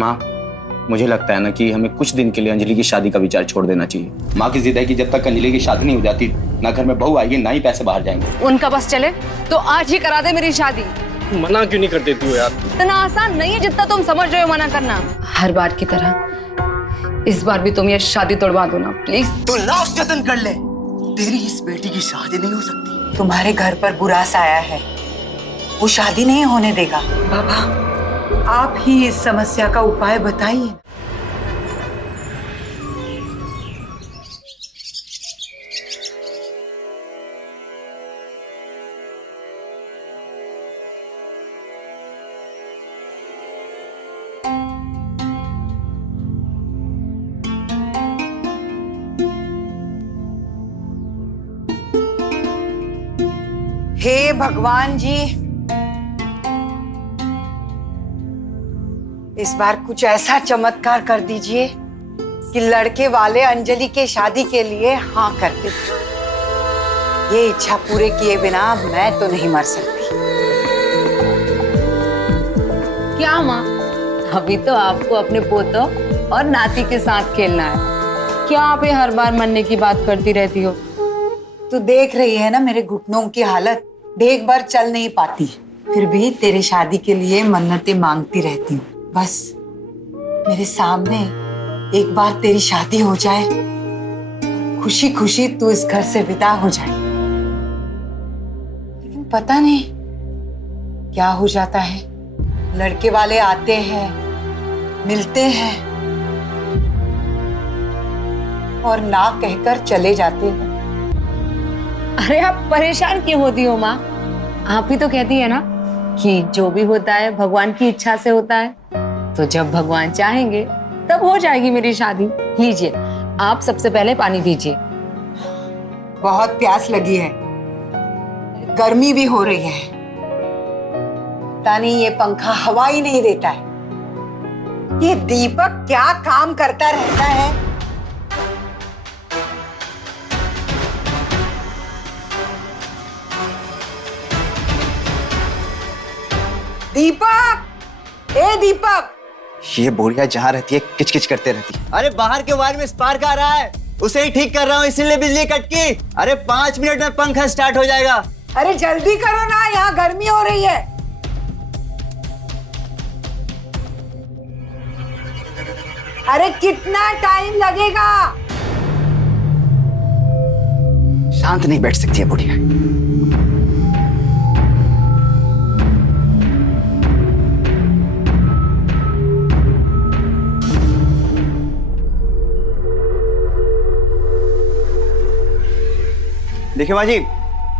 माँ, मुझे लगता है ना कि हमें कुछ दिन के लिए अंजलि की शादी का विचार छोड़ देना चाहिए। माँ की जिद है कि जब तक अंजलि की शादी नहीं हो जाती, ना घर में बहू आएगी ना ही पैसे बाहर जाएंगे। उनका बस चले तो आज ही करा दे मेरी शादी। मना क्यों नहीं कर देती हो यार? इतना आसान नहीं है जितना तुम समझ रहे हो मना करना। हर बार की तरह इस बार भी तुम ये शादी तोड़वा दो ना प्लीज। तो लास्ट जतन कर ले, तेरी इस बेटी की शादी नहीं हो सकती। तुम्हारे घर पर बुरा साया है, वो शादी नहीं होने देगा। बाबा, आप ही इस समस्या का उपाय बताइए। हे भगवान जी, इस बार कुछ ऐसा चमत्कार कर दीजिए कि लड़के वाले अंजलि के शादी के लिए हाँ कर दे। ये इच्छा पूरे किए बिना मैं तो नहीं मर सकती। क्या माँ, अभी तो आपको अपने पोतों और नाती के साथ खेलना है। क्या आप ये हर बार मरने की बात करती रहती हो? तू देख रही है ना मेरे घुटनों की हालत, देख बार चल नहीं पाती, फिर भी तेरी शादी के लिए मन्नतें मांगती रहती हूँ। बस मेरे सामने एक बार तेरी शादी हो जाए, खुशी खुशी तू इस घर से विदा हो जाए। लेकिन पता नहीं क्या हो जाता है, लड़के वाले आते हैं, मिलते हैं और ना कहकर चले जाते हैं। अरे आप परेशान क्यों होती हो माँ? आप ही तो कहती है ना कि जो भी होता है भगवान की इच्छा से होता है। तो जब भगवान चाहेंगे तब हो जाएगी मेरी शादी। लीजिए, आप सबसे पहले पानी पीजिए। बहुत प्यास लगी है, गर्मी भी हो रही है। पता नहीं ये पंखा हवा ही नहीं देता है। ये दीपक क्या काम करता रहता है। दीपक, ए दीपक! ये बोरिया जहाँ रहती है किचकिच करते रहती है। अरे बाहर के वायर में स्पार्क आ रहा है, उसे ही ठीक कर रहा हूँ, इसीलिए बिजली कट की। अरे 5 मिनट में पंखा स्टार्ट हो जाएगा। अरे जल्दी करो ना, यहाँ गर्मी हो रही है। अरे कितना टाइम लगेगा? शांत नहीं बैठ सकती है बुढ़िया। देखिए माँ जी,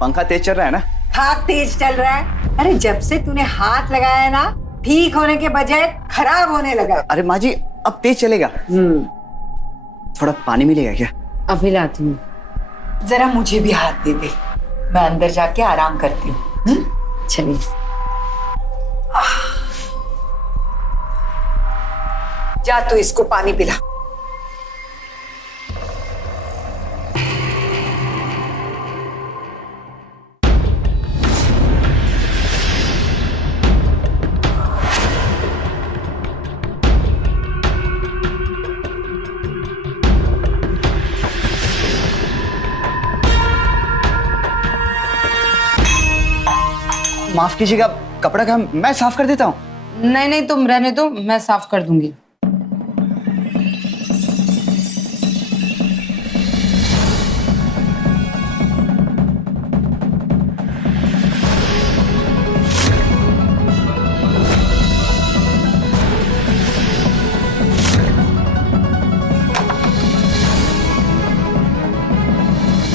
पंखा तेज चल रहा है ना? हाँ तेज चल रहा है। अरे जब से तूने हाथ लगाया है ना, ठीक होने के बजाय खराब होने लगा। अरे माँ जी, अब तेज चलेगा। थोड़ा पानी मिलेगा क्या? अभी लाती हूँ। जरा मुझे भी हाथ दे दे, मैं अंदर जाके आराम करती हूँ। चलिए। जा तू इसको पानी पिला। माफ कीजिएगा, कपड़ा का मैं साफ कर देता हूँ। नहीं नहीं, तुम रहने दो, मैं साफ कर दूंगी।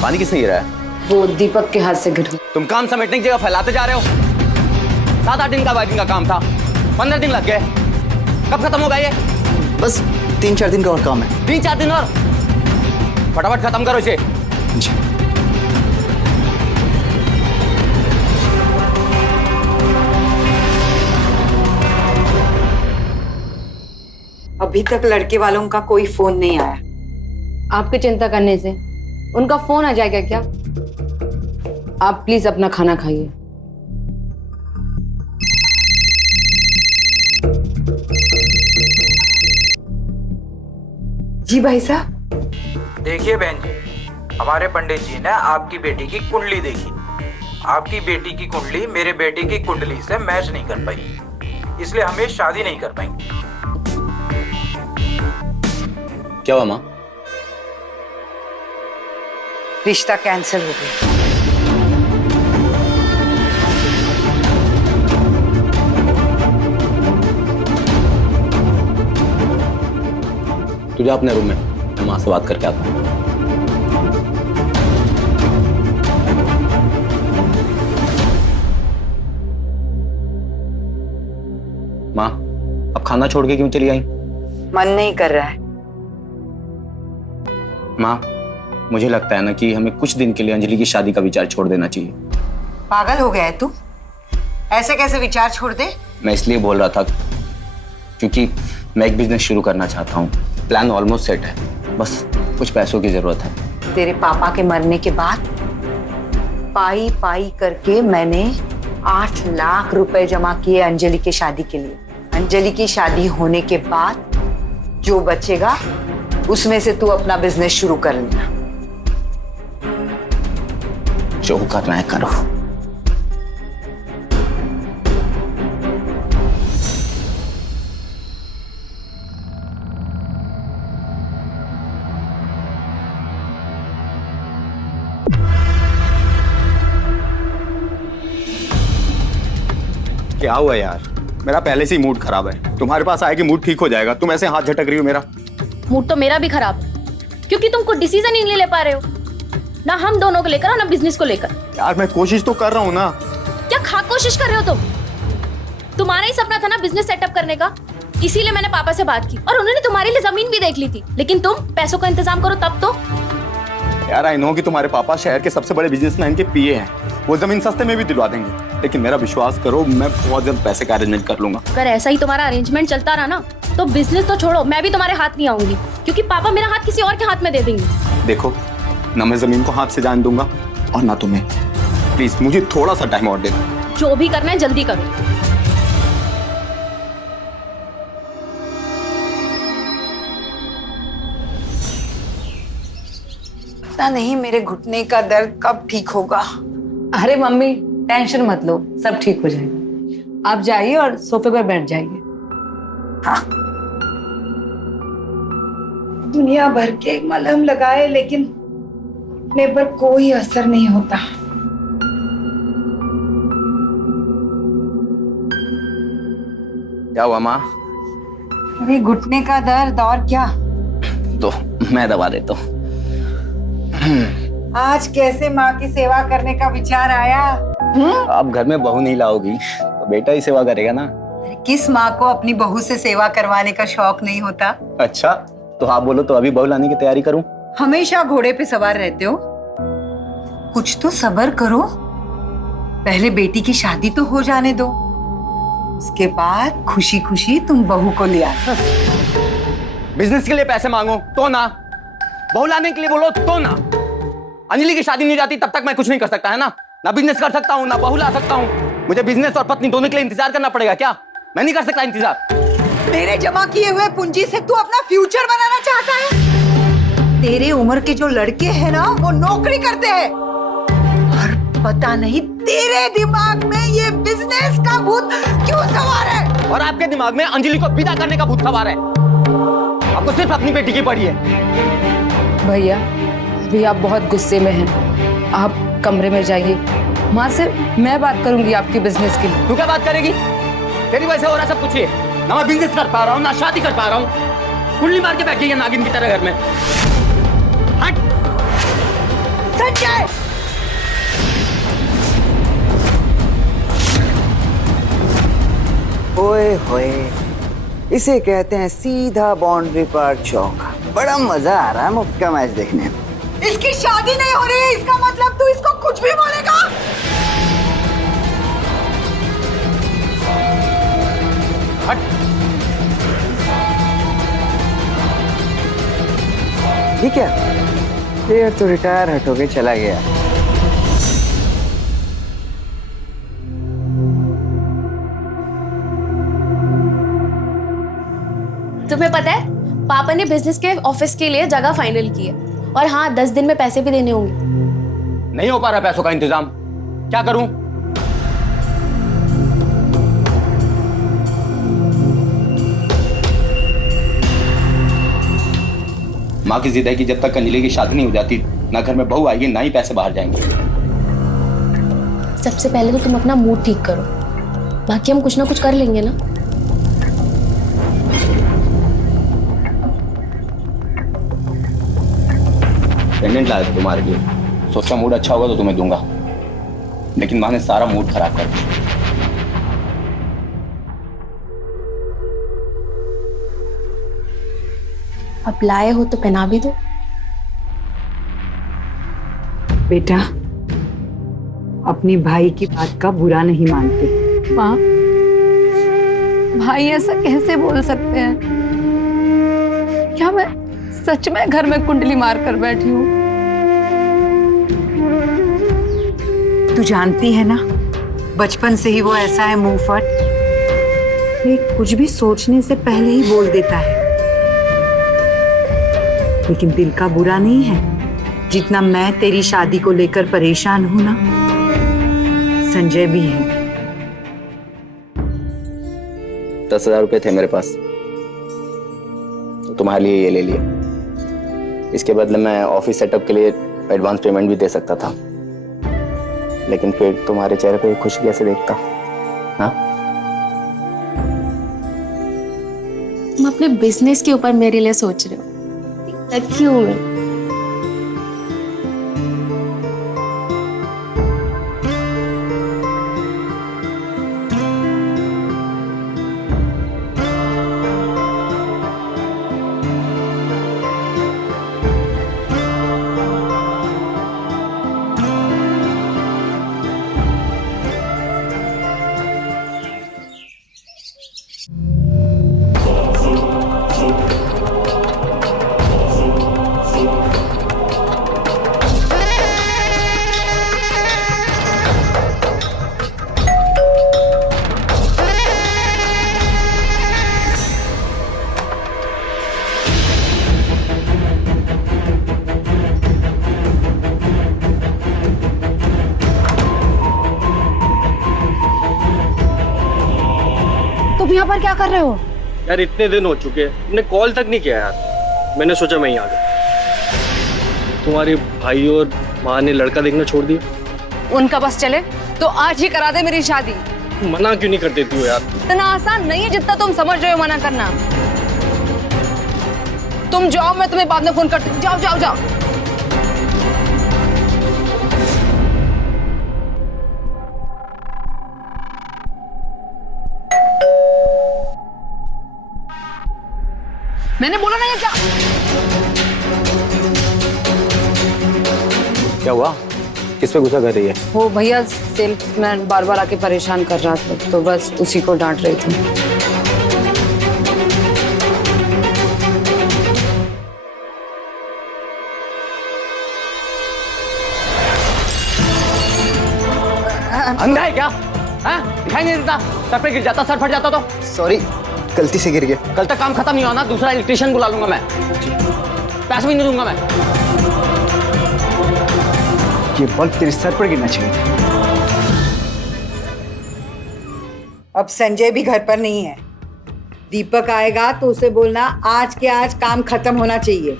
पानी किसने गिरा है? वो दीपक के हाथ से गिर गई। तुम काम समेटने की जगह फैलाते जा रहे हो। 7-8 दिन का वाइफिंग का काम था, 15 दिन लग गए। कब खत्म होगा ये? बस 3-4 दिन का और काम है। 3-4 दिन और? फटाफट खत्म करो इसे। जी। अभी तक लड़के वालों का कोई फोन नहीं आया। आपकी चिंता करने से उनका फोन आ जाएगा क्या? आप प्लीज अपना खाना खाइए। जी भाई साहब। देखिए बहन जी, हमारे पंडित जी ने आपकी बेटी की कुंडली देखी। आपकी बेटी की कुंडली मेरे बेटे की कुंडली से मैच नहीं कर पाई, इसलिए हम ये शादी नहीं कर पाएंगे। क्या हुआ माँ? रिश्ता कैंसिल हो गया। तुझे अपने रूम में, मैं माँ से बात करके आता हूँ। माँ, अब खाना छोड़ के क्यों चली आई? मन नहीं कर रहा है। माँ, मुझे लगता है ना कि हमें कुछ दिन के लिए अंजलि की शादी का विचार छोड़ देना चाहिए। पागल हो गया है तू? ऐसे कैसे विचार छोड़ दे? मैं इसलिए बोल रहा था क्योंकि मैं एक बिजनेस शुरू करना चाहता हूँ। प्लान ऑलमोस्ट सेट है, बस कुछ पैसों की जरूरत है। तेरे पापा के मरने के बाद पाई पाई करके मैंने 8 लाख रुपए जमा किए अंजलि की शादी के लिए। अंजलि की शादी होने के बाद जो बचेगा उसमें से तू अपना बिजनेस शुरू कर लेना। जो करना है करो। क्या हुआ यार? मेरा पहले से ही मूड खराब है। तुम्हारे पास आए कि मूड ठीक हो जाएगा, तुम ऐसे हाथ झटक रही हो मेरा। मूड तो मेरा भी खराब है, क्योंकि तुम कोई डिसीजन ही नहीं ले पा रहे हो, ना हम दोनों को लेकर और ना बिजनेस को लेकर। यार मैं कोशिश तो कर रहा हूँ ना। क्या खा कोशिश कर रहे हो तुम? तुम्हारा ही सपना था ना बिजनेस सेटअप करने का, इसीलिए मैंने पापा से बात की और उन्होंने तुम्हारे लिए जमीन भी देख ली थी। लेकिन तुम पैसों का इंतजाम करो तब तो। यार आई नो कि तुम्हारे पापा शहर के सबसे बड़े बिजनेसमैन के पीए हैं, वो जमीन सस्ते में भी दिलवा देंगे, लेकिन मेरा विश्वास करो मैं बहुत जल्द पैसे का अरेंजमेंट कर लूंगा। अगर ऐसा ही तुम्हारा अरेंजमेंट चलता रहा ना तो बिजनेस तो छोड़ो, मैं भी तुम्हारे हाथ नहीं आऊंगी, क्योंकि पापा मेरा हाथ किसी और के हाथ में दे देंगे। देखो, ना मैं जमीन को हाथ से जाने दूंगा और ना तुम्हें। प्लीज मुझे थोड़ा सा टाइम और दे दो। जो भी करना है जल्दी करो। पता नहीं मेरे घुटने का दर्द कब ठीक होगा। अरे मम्मी टेंशन मत लो, सब ठीक हो जाएगा। आप जाइए और सोफे पर बैठ जाइए। हाँ। दुनिया भर के मलहम लगाए लेकिन अपने पर कोई असर नहीं होता। क्या हुआ माँ? अरे घुटने का दर्द और क्या। तो मैं दबा देता हूँ। आज कैसे माँ की सेवा करने का विचार आया? आप घर में बहू नहीं लाओगी तो बेटा ही सेवा करेगा ना। अरे किस माँ को अपनी बहू से सेवा करवाने का शौक नहीं होता? अच्छा, तो आप बोलो तो अभी बहू लाने की तैयारी करूं? हमेशा घोड़े पे सवार रहते हो, कुछ तो सब्र करो। पहले बेटी की शादी तो हो जाने दो, उसके बाद खुशी खुशी तुम बहू को ले आना। बिजनेस के लिए पैसे मांगो तो ना, बहू लाने के लिए बोलो तो ना। अंजलि की शादी नहीं जाती तब तक मैं कुछ नहीं कर सकता, है ना? ना बिजनेस कर सकता हूँ ना बहू ला सकता हूँ। मुझे बिजनेस और पत्नी दोनों के लिए इंतजार करना पड़ेगा क्या? मैं नहीं कर सकता इंतजार। मेरे जमा किए हुए पूंजी से तू अपना फ्यूचर बनाना चाहता है? तेरे उम्र के जो लड़के हैं ना वो नौकरी करते हैं, और पता नहीं तेरे दिमाग में ये बिजनेस का भूत क्यों सवार है। और आपके दिमाग में अंजलि को विदा करने का भूत सवार है। आपको सिर्फ अपनी बेटी की पड़ी है। भैया अभी आप बहुत गुस्से में हैं, आप कमरे में जाइए। माँ से मैं बात करूंगी आपकी बिजनेस के लिए। तू क्या बात करेगी? तेरी वजह से हो रहा सब कुछ ये। ना मैं बिजनेस कर पा रहा हूँ ना शादी कर पा रहा हूँ। कुंडली मार के बैठ गई है नागिन की तरह घर में। हट! संजय! ओए होए, इसे कहते हैं सीधा बाउंड्री पर चौका। बड़ा मजा आ रहा है मुफ्त का मैच देखने में। इसकी शादी नहीं हो रही है, इसका मतलब तू इसको कुछ भी बोलेगा? हट! ठीक है, प्लेयर तो रिटायर हट होके चला गया। तुम्हें पता है पापा ने बिजनेस के ऑफिस के लिए जगह फाइनल की है और हाँ 10 दिन में पैसे भी देने होंगे। नहीं हो पा रहा पैसों का इंतजाम, क्या करूं? माँ की जिद है कि जब तक अंजलि की शादी नहीं हो जाती ना घर में बहू आएगी ना ही पैसे बाहर जाएंगे। सबसे पहले तो तुम अपना मूड ठीक करो, बाकी हम कुछ ना कुछ कर लेंगे ना। पेंडेंट लाया था तुम्हारे लिए, सोचा मूड अच्छा होगा तो तुम्हें दूंगा, लेकिन माँ ने सारा मूड खराब कर दिया। अब लाए हो तो पहना भी दो। बेटा, अपनी भाई की बात का बुरा नहीं मानते। माँ, भाई ऐसा कैसे बोल सकते हैं? क्या मैं सच में घर में कुंडली मार कर बैठी हूँ? तू जानती है ना, बचपन से ही वो ऐसा है, मुंह फट। ये कुछ भी सोचने से पहले ही बोल देता है, लेकिन दिल का बुरा नहीं है। जितना मैं तेरी शादी को लेकर परेशान हूं ना, संजय भी है। 10,000 रुपए थे मेरे पास, तो तुम्हारे लिए ये ले लिए। इसके बदले मैं ऑफिस सेटअप के लिए एडवांस पेमेंट भी दे सकता था, लेकिन फिर तुम्हारे चेहरे पे खुशी कैसे देखता? हाँ, तुम अपने बिजनेस के ऊपर मेरे लिए सोच रहे हो, लकी हूं मैं। तुम यहाँ पर क्या कर रहे हो? यार इतने दिन हो चुके हैं, तुमने कॉल तक नहीं किया यार। मैंने सोचा मैं ही आ गया। तुम्हारे भाई और माँ ने लड़का देखना छोड़ दिया। उनका बस चले तो आज ही करा दे मेरी शादी। मना क्यों नहीं कर देती हो यार? इतना आसान नहीं है जितना तुम समझ रहे हो मना करना। तुम जाओ, मैं तुम्हें बाद में फोन करती हूँ। जाओ जाओ जाओ। मैंने बोला ना ये क्या? क्या हुआ? किस पे गुस्सा कर रही है? वो भैया सेल्समैन बार बार आके परेशान कर रहा था, तो बस उसी को डांट रही थी। अंधा है क्या? हाँ? दिखाई नहीं देता? सर पे गिर जाता, सर फट जाता तो? सॉरी, गलती से गिर गया। कल तक काम खत्म नहीं हुआ ना, दूसरा इलेक्ट्रिशियन बुला लूंगा मैं। पैसे भी नहीं दूंगा मैं। ये बल्ब तेरे सर पर गिरना चाहिए था। अब संजय भी घर पर नहीं है। दीपक आएगा तो उसे बोलना आज के आज काम खत्म होना चाहिए।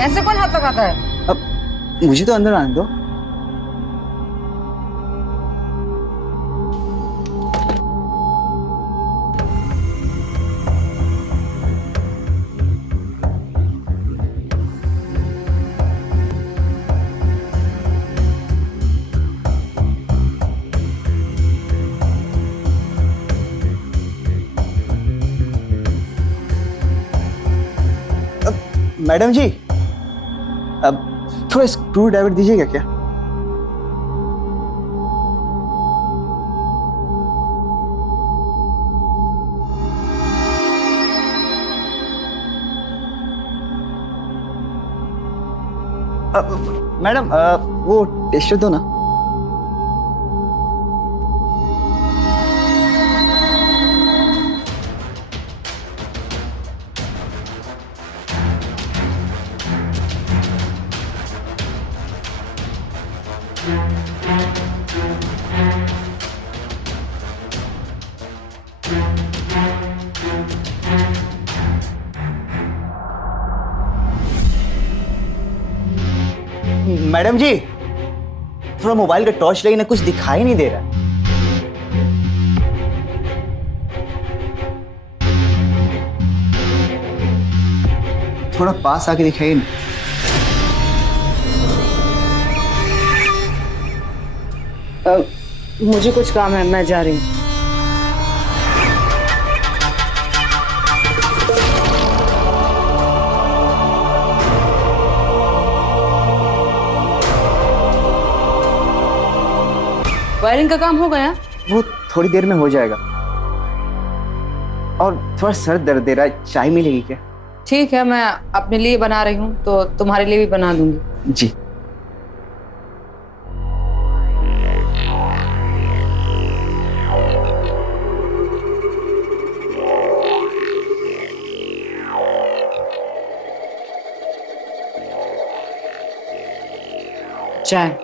ऐसे कौन हाथ लगाता है? अब मुझे तो अंदर आने दो। मैडम जी, अब थोड़ा स्क्रू ड्राइवर दीजिएगा क्या? मैडम वो टेस्ट दो ना। मैडम जी, थोड़ा मोबाइल का टॉर्च लेकिन कुछ दिखाई नहीं दे रहा। थोड़ा पास आके दिखाइए ना। मुझे कुछ काम है, मैं जा रही हूँ। वायरिंग का काम हो गया? वो थोड़ी देर में हो जाएगा। और थोड़ा सर दर्द दे रहा है, चाय मिलेगी क्या? ठीक है, मैं अपने लिए बना रही हूँ तो तुम्हारे लिए भी बना दूंगी। जी। चाय।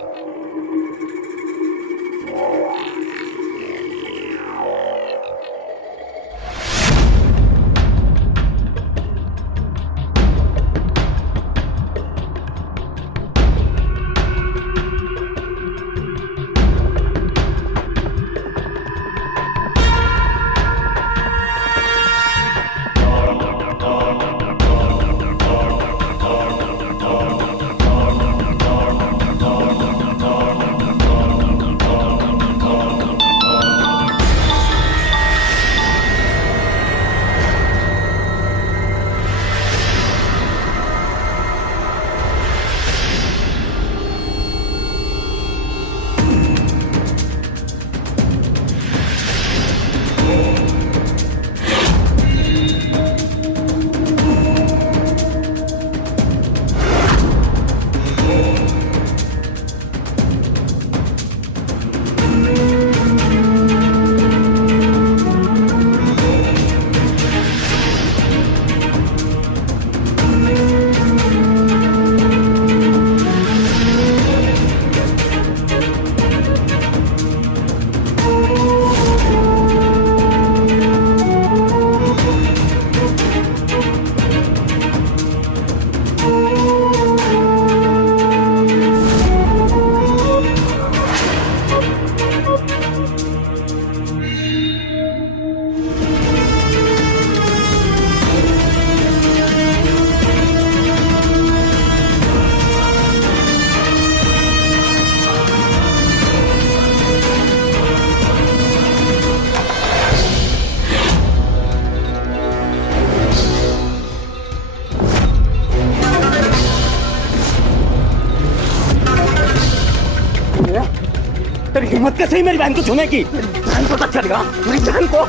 तेरी हिम्मत कैसे ही मेरी बहन को छूने की? बहन को टच करेगा? मेरी बहन को?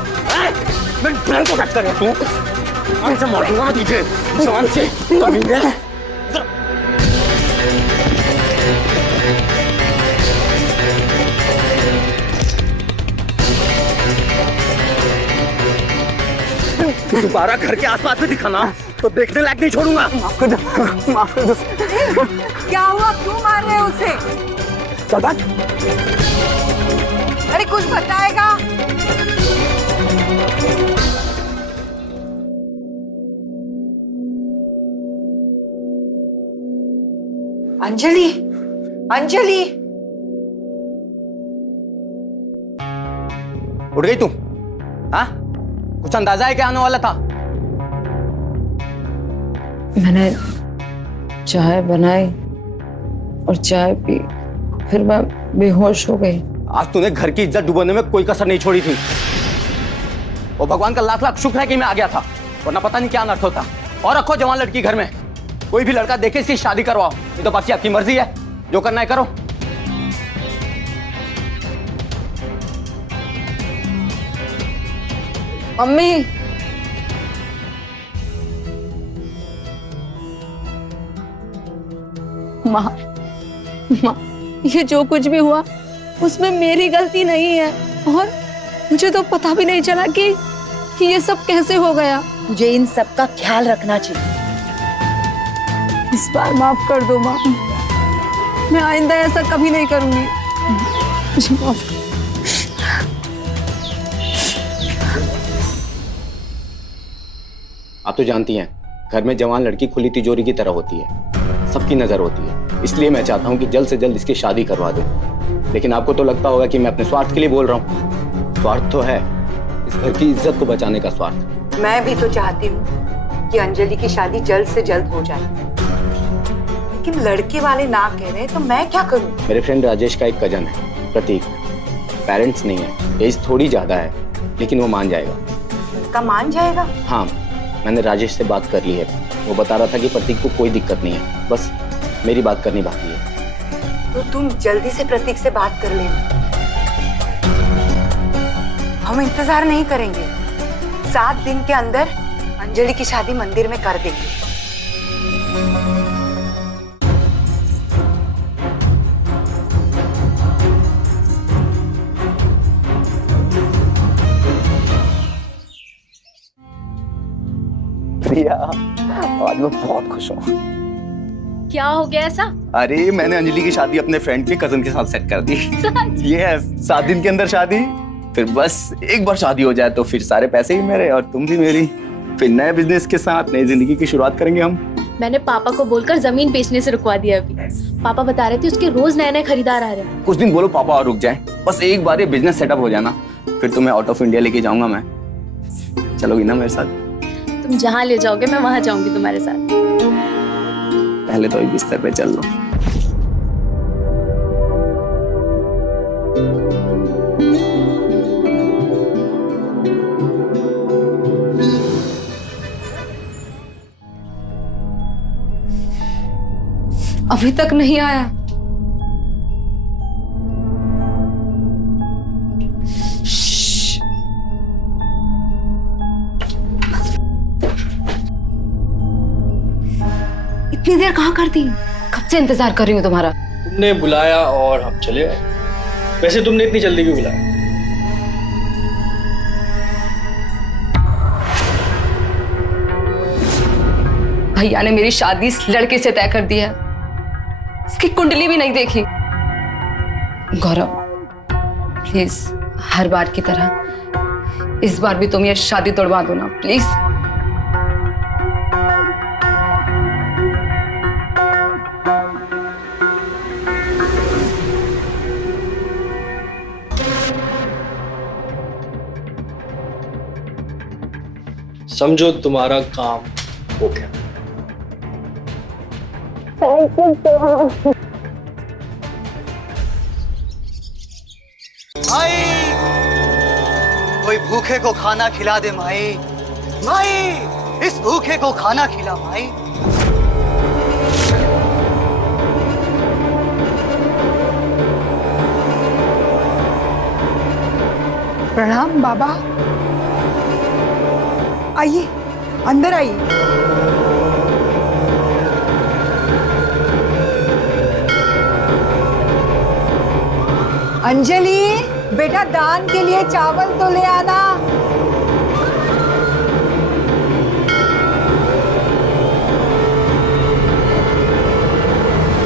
मेरी बहन को टच करेगा तू? ऐसे मारूंगा मैं तुझे जान से। दोबारा घर के आसपास में दिखाना तो देखने लायक नहीं छोड़ूंगा। माफ कर दो, माफ कर दो। क्या हुआ, क्यों मार रहे हो उसे? चल बात। अरे कुछ बताएगा? अंजलि, अंजलि, उठ गई तू? हाँ, कुछ अंदाजा है क्या आने वाला था? मैंने चाय बनाई और चाय पी, फिर मैं बेहोश हो गई। आज तूने घर की इज्जत डुबोने में कोई कसर नहीं छोड़ी थी। और भगवान का लाख लाख शुक्र है कि मैं आ गया था, वरना पता नहीं क्या अनर्थ होता। और रखो जवान लड़की घर में, कोई भी लड़का देखे इसकी शादी करवाओ, ये तो बाकी आपकी मर्जी है, जो करना है करो। मम्मी, माँ, ये जो कुछ भी हुआ उसमें मेरी गलती नहीं है, और मुझे तो पता भी नहीं चला कि ये सब कैसे हो गया। तुझे इन सब का ख्याल रखना चाहिए। इस बार माफ कर दो माँ, मैं आइंदा ऐसा कभी नहीं करूंगी। मुझे माफ कर। आप तो जानती हैं, घर में जवान लड़की खुली तिजोरी की तरह होती है, सबकी नजर होती है। इसलिए मैं चाहता हूँ कि जल्द से जल्द इसकी शादी करवा दूं। लेकिन आपको तो लगता होगा कि मैं अपने स्वार्थ के लिए बोल रहा हूँ। स्वार्थ तो है, इस घर की इज्जत को बचाने का स्वार्थ। मैं भी तो चाहती हूँ कि अंजलि की शादी जल्द से जल्द हो जाए, लेकिन लड़के वाले ना कह रहे तो मैं क्या करूँ? मेरे फ्रेंड राजेश का एक कजन है प्रतीक, पेरेंट्स नहीं है, एज थोड़ी ज्यादा है, लेकिन वो मान जाएगा। उसका मान जाएगा? हाँ, मैंने राजेश से बात कर ली है। वो बता रहा था कि प्रतीक को कोई दिक्कत नहीं है, बस मेरी बात करनी बाकी है। तो तुम जल्दी से प्रतीक से बात कर लेना। हम इंतजार नहीं करेंगे, 7 दिन के अंदर अंजलि की शादी मंदिर में कर देंगे। प्रिया, आज मैं बहुत खुश हूँ। क्या हो गया ऐसा? अरे मैंने अंजलि की शादी अपने फ्रेंड के कजन के साथ सेट कर दी। सच? यस, 7 दिन के अंदर शादी। फिर बस एक बार शादी हो जाए तो फिर सारे पैसे ही मेरे और तुम भी मेरी। फिर नए बिजनेस के साथ नई जिंदगी की शुरुआत करेंगे हम। मैंने पापा को बोलकर जमीन बेचने से रुकवा दिया अभी। पापा बता रहे थे उसके रोज नए नए खरीदार आ रहे हैं। कुछ दिन बोलो पापा और रुक जाए, बस एक बार ये बिजनेस सेटअप हो जाना, फिर तुम्हें आउट ऑफ इंडिया लेके जाऊंगा मैं। चलोगी ना मेरे साथ? तुम जहाँ ले जाओगे मैं वहां जाऊंगी तुम्हारे साथ। पहले तो इस बिस्तर पे चल लो। अभी तक नहीं आया। श्श्श। इतनी देर कहाँ कर दी? कब से इंतजार कर रही हूँ तुम्हारा। तुमने बुलाया और हम चले आए। वैसे तुमने इतनी जल्दी क्यों बुलाया? भैया ने मेरी शादी इस लड़के से तय कर दी है, इसकी कुंडली भी नहीं देखी। गौरव, प्लीज हर बार की तरह इस बार भी तुम ये शादी तोड़वा दो ना, प्लीज। समझो तुम्हारा काम हो गया। माई, कोई भूखे को खाना खिला दे माई। माई, इस भूखे को खाना खिला माई। प्रणाम बाबा। आइए, अंदर आइए। अंजलि, बेटा दान के लिए चावल तो ले आना।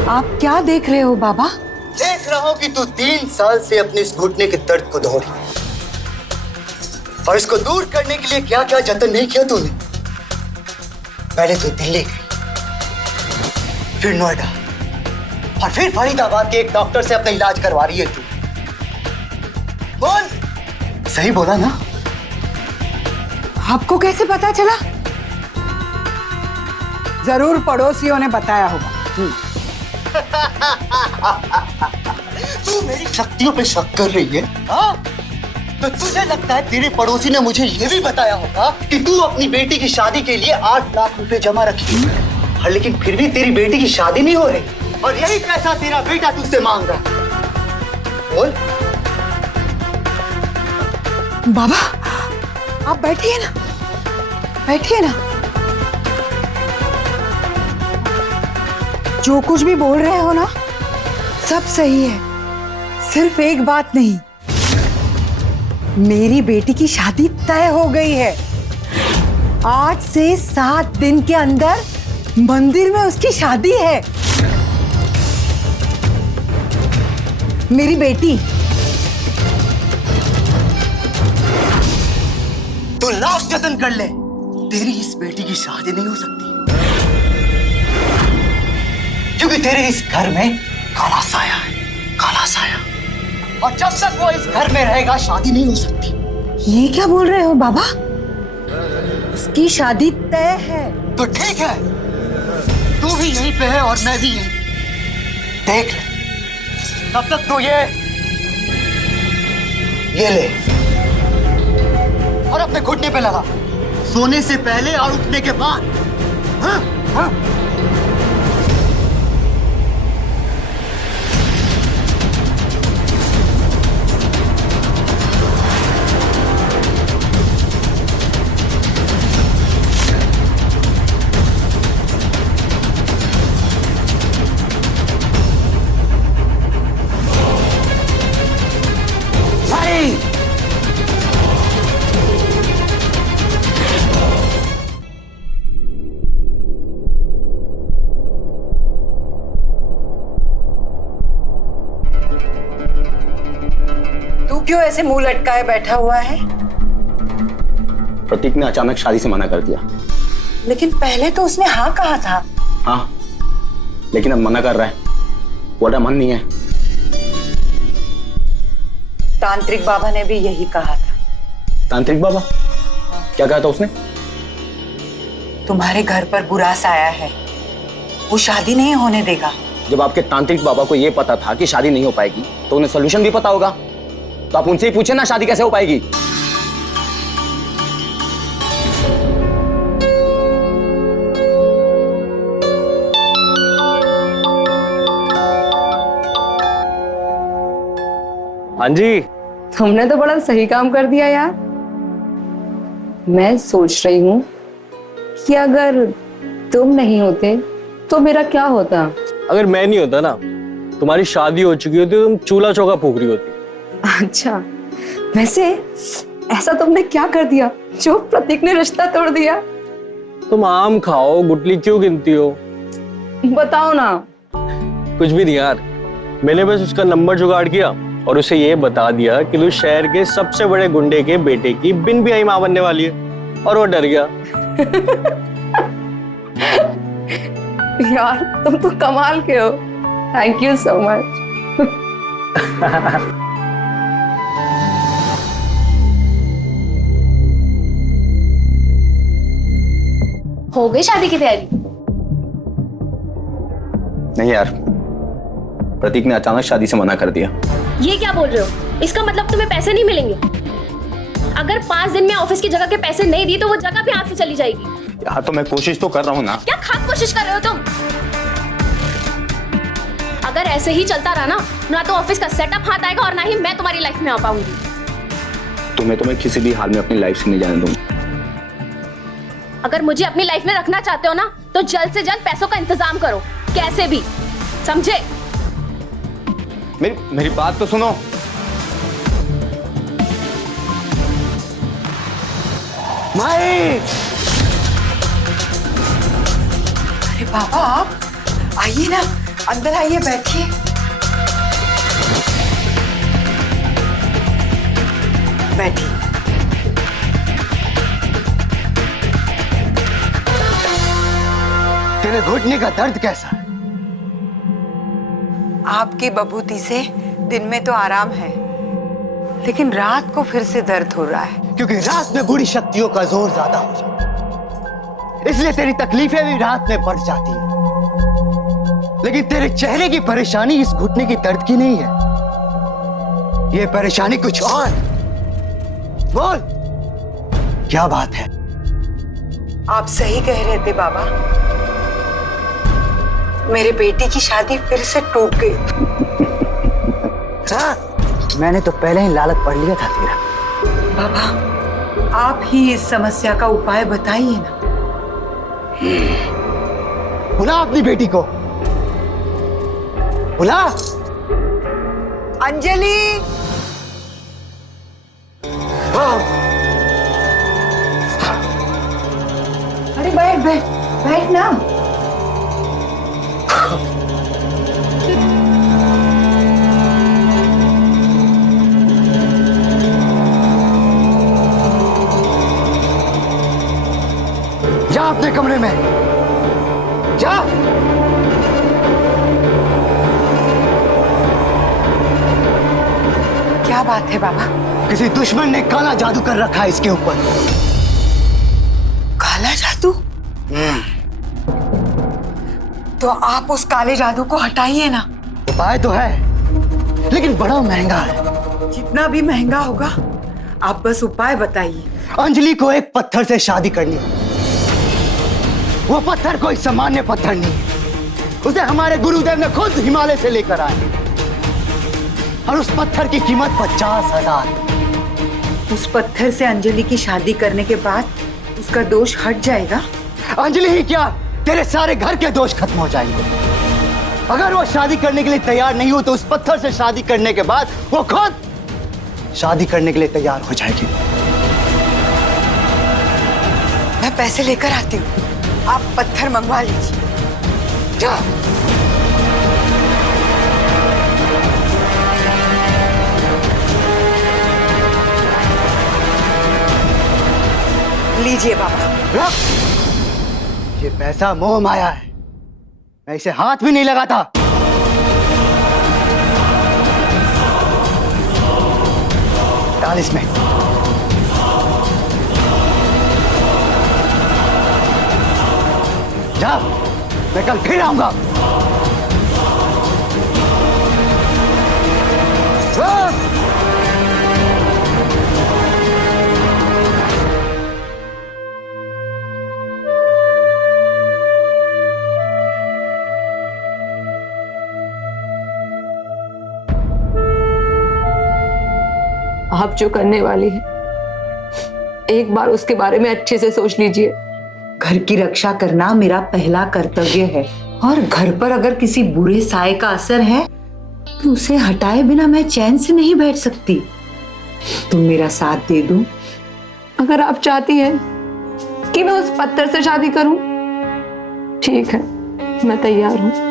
आप क्या देख रहे हो बाबा? देख रहा हूं कि तू 3 साल से अपने इस घुटने के दर्द को दौड़ रही है, और इसको दूर करने के लिए क्या क्या जतन नहीं किया तूने। पहले तो दिल्ली गई, फिर नोएडा, और फिर फरीदाबाद के एक डॉक्टर से अपना इलाज करवा रही है तू। बोल, सही बोला ना? आपको कैसे पता चला? जरूर पड़ोसियों ने बताया होगा। तू मेरी शक्तियों पे शक कर रही है? हाँ? तो तुझे लगता है तेरे पड़ोसी ने मुझे ये भी बताया होगा कि तू अपनी बेटी की शादी के लिए 8 लाख रुपए जमा रखी है, और लेकिन फिर भी तेरी बेटी की शादी नहीं हो रही, और यही पैसा तेरा बेटा तुझसे मांग रहा है। बोल। बाबा, आप बैठिए ना, बैठिए ना। जो कुछ भी बोल रहे हो ना सब सही है, सिर्फ एक बात नहीं, मेरी बेटी की शादी तय हो गई है। आज से 7 दिन के अंदर मंदिर में उसकी शादी है। मेरी बेटी, तो लास्ट यत्न कर ले, तेरी इस बेटी की शादी नहीं हो सकती, क्योंकि तेरे इस घर में काला साया है, काला साया। और जब तक वो इस घर में रहेगा शादी नहीं हो सकती। ये क्या बोल रहे हो बाबा? उसकी शादी तय है। तो ठीक है, तू भी यहीं पे है और मैं भी यहीं। देख ले, तब तक तो ये ले और अपने घुटने पे लगा, सोने से पहले और उठने के बाद। हाँ? हाँ? तू क्यों ऐसे मुंह लटकाए बैठा हुआ है? प्रतीक ने अचानक शादी से मना कर दिया। लेकिन पहले तो उसने हाँ कहा था। हाँ, लेकिन अब मना कर रहा है, बोला मन नहीं है। तांत्रिक बाबा ने भी यही कहा था। तांत्रिक बाबा? क्या कहा था उसने? तुम्हारे घर पर बुरा साया है, वो शादी नहीं होने देगा। जब आपके तांत्रिक बाबा को यह पता था कि शादी नहीं हो पाएगी, तो उन्हें सोल्यूशन भी पता होगा। तो आप उनसे ही पूछे ना, शादी कैसे हो पाएगी। हाँ जी। तुमने तो बड़ा सही काम कर दिया यार। मैं सोच रही हूँ कि अगर तुम नहीं होते तो मेरा क्या होता। अगर मैं नहीं होता ना, तुम्हारी शादी हो चुकी होती, तुम चूल्हा चौका फूक रही होती। अच्छा, वैसे ऐसा तुमने क्या कर दिया जो प्रतीक ने रिश्ता तोड़ दिया? तुम आम खाओ, गुटली क्यों गिनती हो? बताओ ना। कुछ भी नहीं यार, मैंने बस उसका नंबर जुगाड़ किया और उसे ये बता दिया कि तू शहर के सबसे बड़े गुंडे के बेटे की बिन ब्याही मां बनने वाली है, और वो डर गया। यार तुम तो कमाल के हो। Thank you so much. हो गई शादी की तैयारी? नहीं यार, प्रतीक ने अचानक शादी से मना कर दिया। ये क्या बोल रहे हो? इसका मतलब तुम्हें पैसे नहीं मिलेंगे? अगर 5 दिन में ऑफिस की जगह के पैसे नहीं दिए तो वो जगह भी हाथ से चली जाएगी। यार तो मैं कोशिश तो कर रहा हूँ ना। क्या खाक कोशिश कर रहे हो तुम? अगर ऐसे ही चलता रहा ना तो ऑफिस का सेटअप हाथ आएगा और ना ही मैं तुम्हारी लाइफ में आ पाऊंगी। तुम्हें तो मैं किसी भी हाल में अपनी लाइफ से नहीं जाने दूंगा। अगर मुझे अपनी लाइफ में रखना चाहते हो ना तो जल्द से जल्द पैसों का इंतजाम करो, कैसे भी, समझे? मेरी बात तो सुनो। माई! अरे बाबा, आप आइए ना, अंदर आइए, बैठिए। बैठिए। तेरे घुटने का दर्द कैसा है? आपकी बबूती से दिन में तो आराम है, लेकिन रात को फिर से दर्द हो रहा है। क्योंकि रात में बुरी शक्तियों का जोर ज्यादा हो जाता है, इसलिए तेरी तकलीफें भी रात में बढ़ जाती हैं। लेकिन तेरे चेहरे की परेशानी इस घुटने की दर्द की नहीं है, ये परेशानी कुछ और। बोल, क्या बात है? आप सही कह रहे थे बाबा, मेरे बेटे की शादी फिर से टूट गई। हाँ, मैंने तो पहले ही लालच पढ़ लिया था तेरा। बाबा, आप ही इस समस्या का उपाय बताइए ना। बुला अपनी बेटी को बुला। अंजलि, अरे बैठ बैठ बैठ ना। जा अपने कमरे में जा। क्या बात है बाबा? किसी दुश्मन ने काला जादू कर रखा है इसके ऊपर। काला जादू? तो आप उस काले जादू को हटाइए ना। उपाय तो है, लेकिन बड़ा महंगा है। जितना भी महंगा होगा, आप बस उपाय बताइए। अंजलि को एक पत्थर से शादी करनी है। वो पत्थर कोई सामान्य पत्थर नहीं, उसे हमारे गुरुदेव ने खुद हिमालय से लेकर आए, और उस पत्थर की कीमत 50,000। उस पत्थर से अंजलि की शादी करने के बाद उसका दोष हट जाएगा? अंजलि ही क्या, तेरे सारे घर के दोष खत्म हो जाएंगे। अगर वो शादी करने के लिए तैयार नहीं हो तो उस पत्थर से शादी करने के बाद वो खुद शादी करने के लिए तैयार हो जाएगी। मैं पैसे लेकर आती हूँ, आप पत्थर मंगवा लीजिए। जा। लीजिए बाबा। रख। ये पैसा मोह माया है, मैं इसे हाथ भी नहीं लगाता। डाल इसमें। जा, मैं कल फिर आऊंगा। आप जो करने वाली हैं, एक बार उसके बारे में अच्छे से सोच लीजिए। घर की रक्षा करना मेरा पहला कर्तव्य है, और घर पर अगर किसी बुरे साए का असर है तो उसे हटाए बिना मैं चैन से नहीं बैठ सकती। तुम मेरा साथ दे दो। अगर आप चाहती हैं कि मैं उस पत्थर से शादी करूं, ठीक है, मैं तैयार हूं।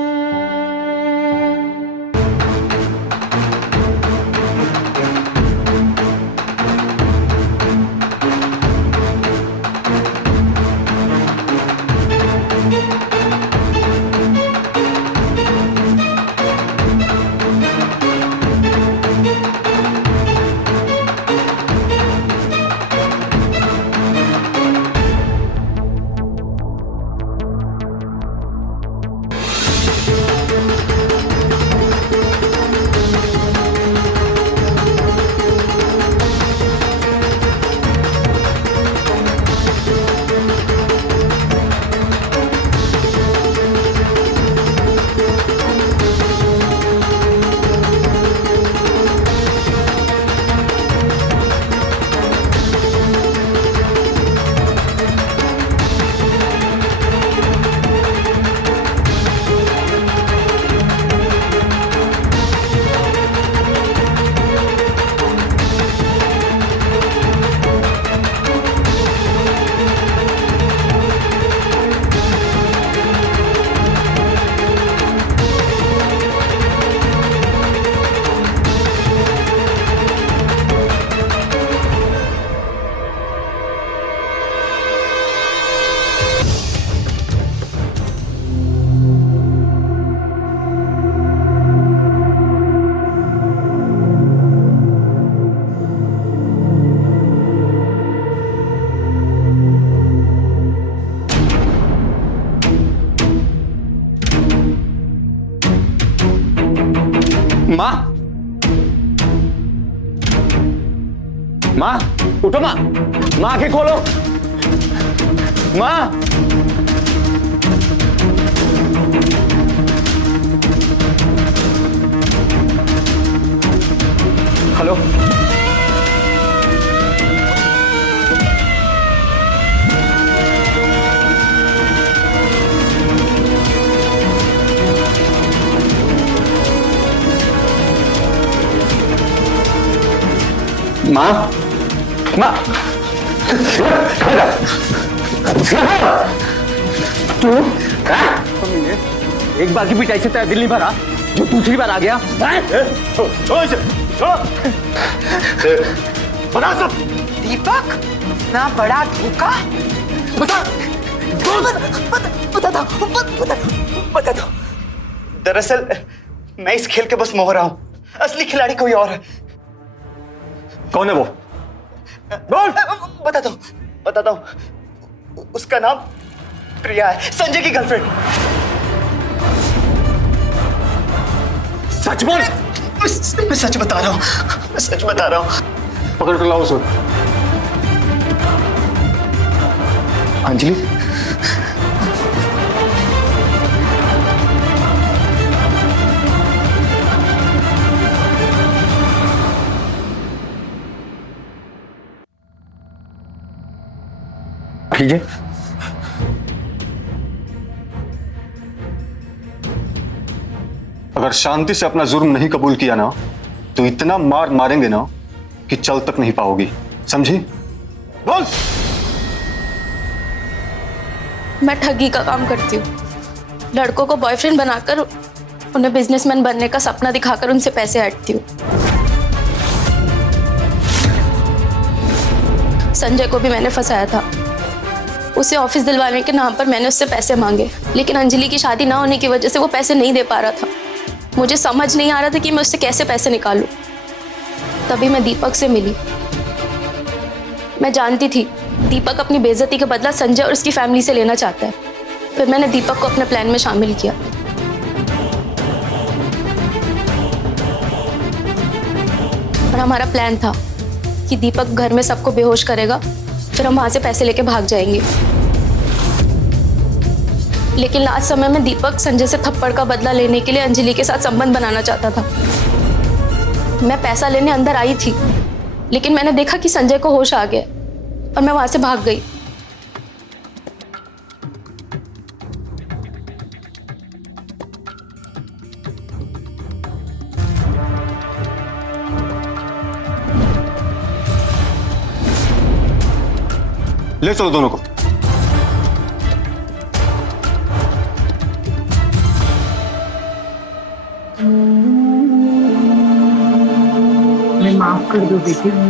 माँ, माँ उठो। माँ, माँ आंखें खोलो। माँ, हेलो। माँ माँ तू एक बार की पिटाई से तेरा दिल नहीं भरा जो दूसरी बार आ गया। बता सब। दीपक ना बड़ा धोखा। बता दो। दरअसल मैं इस खेल के बस मोहरा हूं, असली खिलाड़ी कोई और है। कौन है वो? बोल। बताता हूं। उसका नाम प्रिया है, संजय की गर्लफ्रेंड। सच बोल। मैं सच बता रहा हूं। पकड़ कर लाओ उसे। अंजलि, ठीक है। अगर शांति से अपना जुर्म नहीं कबूल किया ना तो इतना मार मारेंगे ना कि चल तक नहीं पाओगी, समझी? बोल। मैं ठगी का काम करती हूँ। लड़कों को बॉयफ्रेंड बनाकर उन्हें बिजनेसमैन बनने का सपना दिखाकर उनसे पैसे हटती हूँ। संजय को भी मैंने फंसाया था। उसे ऑफिस दिलवाने के नाम पर मैंने उससे पैसे मांगे, लेकिन अंजलि की शादी ना होने की वजह से वो पैसे नहीं दे पा रहा था। मुझे समझ नहीं आ रहा था कि मैं उससे कैसे पैसे निकालूं। तभी मैं दीपक से मिली। मैं जानती थी दीपक अपनी बेइज्जती का बदला संजय और उसकी फैमिली से लेना चाहता है। फिर मैंने दीपक को अपने प्लान में शामिल किया। और हमारा प्लान था कि दीपक घर में सबको बेहोश करेगा, फिर हम वहां से पैसे लेके भाग जाएंगे। लेकिन लास्ट समय में दीपक संजय से थप्पड़ का बदला लेने के लिए अंजलि के साथ संबंध बनाना चाहता था। मैं पैसा लेने अंदर आई थी, लेकिन मैंने देखा कि संजय को होश आ गया और मैं वहां से भाग गई। ले चलो दोनों को। मैं माफ कर दो बेटी।